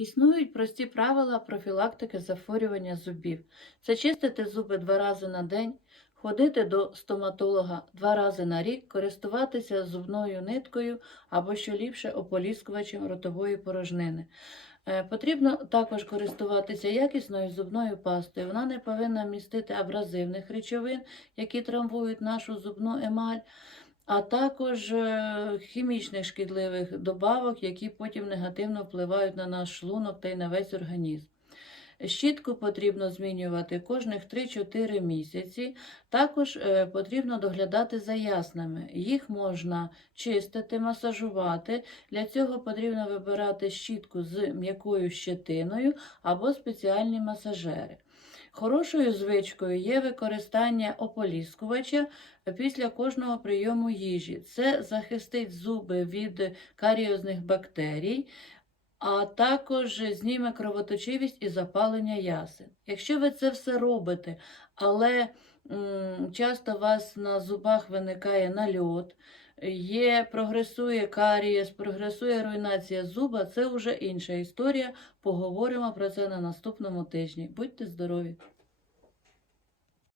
Існують прості правила профілактики захворювання зубів. Це чистити зуби два рази на день, ходити до стоматолога два рази на рік, користуватися зубною ниткою або, що ліпше, ополіскувачем ротової порожнини. Е, Потрібно також користуватися якісною зубною пастою. Вона не повинна містити абразивних речовин, які травмують нашу зубну емаль, а також е, хімічних шкідливих добавок, які потім негативно впливають на наш шлунок та й на весь організм. Щітку потрібно змінювати кожних 3-4 місяці. Також е, потрібно доглядати за яснами. Їх можна чистити, масажувати. Для цього потрібно вибирати щітку з м'якою щетиною або спеціальні масажери. Хорошою звичкою є використання ополіскувача після кожного прийому їжі. Це захистить зуби від каріозних бактерій, а також зніме кровоточивість і запалення ясен. Якщо ви це все робите, але часто у вас на зубах виникає нальот, є, прогресує карієс, прогресує руйнація зуба, це вже інша історія. Поговоримо про це на наступному тижні. Будьте здорові!